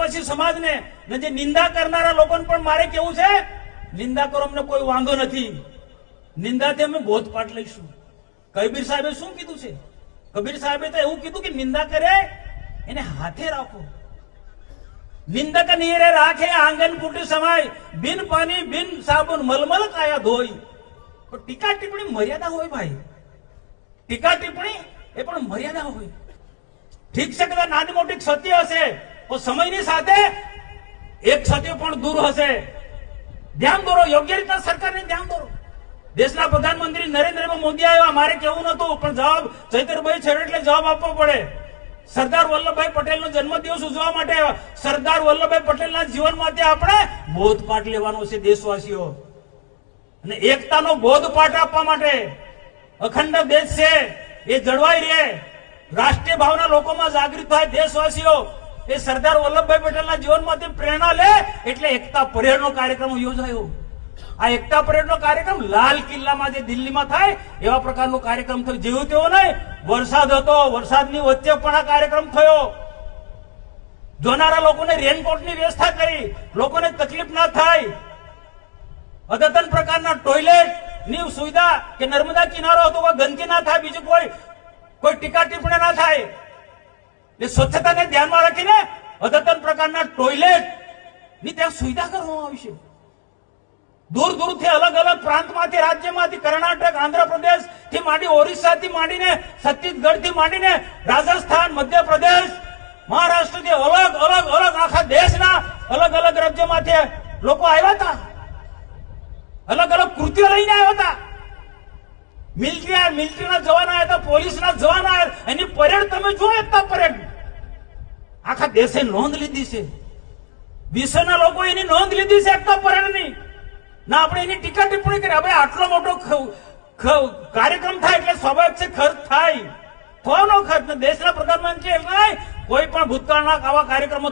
આદિવાસી સમાજને ને જે નિંદા કરનારા લોકોને પણ મારે કેવું છે, નિંદા કરો, અમને કોઈ વાંધો નથી, નિંદાથી અમે બોધપાઠ લઈશું. કબીર સાહેબે શું કીધું છે? કબીર સાહેબે તો એવું કીધું કે નિંદા કરે એને હાથે રાખો. નિંદક નીરે રાખે આંગન કુટી સમાય, બિન પાણી બિન સાબુન મલમલ કાયા ધોઈ. પણ ટીકા ટિપ્પણી મર્યાદા હોય ભાઈ, ટીકા ટિપ્પણી એ પણ મર્યાદા હોય. ઠીક છે કે નાની મોટી ક્ષતિ હશે, તો સમયની સાથે એક ક્ષતિ પણ દૂર હશે. ધ્યાન દોરો, યોગ્ય રીતના સરકારને ધ્યાન દોરો. દેશના પ્રધાનમંત્રી નરેન્દ્ર મોદી આવ્યા, મારે કેવું નતું, પણ જવાબ ચૈતરભાઈ છેડે એટલે જવાબ આપવો પડે. સરદાર વલ્લભભાઈ પટેલનો જન્મદિવસ ઉજવવા માટે આવ્યા. સરદાર વલ્લભભાઈ પટેલના જીવનમાંથી આપણે બોધપાઠ લેવાનો છે દેશવાસીઓ, અને એકતાનો બોધપાઠ આપવા માટે. અખંડ દેશ છે એ જળવાઈ રહે, રાષ્ટ્રીય ભાવના લોકોમાં જાગૃત થાય. દેશવાસીઓ એ સરદાર વલ્લભભાઈ પટેલના જીવનમાંથી પ્રેરણા લે, એટલે એકતા પરેડનો કાર્યક્રમ યોજાયો. આ એકતા પરેડનો કાર્યક્રમ લાલ કિલ્લામાં જે દિલ્હીમાં થાય એવા પ્રકારનો કાર્યક્રમ થયો. જેવું તેવું નહીં, વરસાદ હતો, વરસાદની વચ્ચે પણ આ કાર્યક્રમ થયો. જોનારા લોકોને રેનકોટની વ્યવસ્થા કરી, લોકોને તકલીફ ના થાય. અદ્યતન પ્રકારના ટોયલેટ ની સુવિધા, કે નર્મદા કિનારો હતો, કોઈ ગંદકી ના થાય, બીજું કોઈ ટીકા ટિપ્પણી ના થાય, એ સ્વચ્છતાને ધ્યાનમાં રાખીને અદ્યતન પ્રકારના ટોયલેટ ની ત્યાં સુવિધા કરવામાં આવી છે. દૂર દૂરથી અલગ અલગ પ્રાંતમાંથી, રાજ્યમાંથી, કર્ણાટક, આંધ્રપ્રદેશ થી માંડી, ઓરિસ્સા થી માંડીને, છત્તીસગઢ થી માંડીને, રાજસ્થાન, મધ્યપ્રદેશ, મહારાષ્ટ્રથી અલગ અલગ અલગ આખા દેશના અલગ અલગ રાજ્યોમાંથી લોકો આવ્યા હતા. અલગ અલગ કૃત્યો લઈને આવ્યા હતા. મિલિટરીના જવાન આવ્યા હતા, પોલીસના જવાન આવ્યા. એની પરેડ તમે જુઓ, એકતા પરેડ આખા દેશે નોંધ લીધી છે. વિશ્વના લોકો એની નોંધ લીધી છે એકતા પરેડની. ના આપણે એની ટીકા ટિપ્પણી કરી. હવે આટલો મોટો કાર્યક્રમ થાય એટલે સ્વાભાવિક છે ખર્ચ થાય, થવાનો ખર્ચ. દેશના પ્રધાનમંત્રી કોઈ પણ ભૂતકાળના આવા કાર્યક્રમો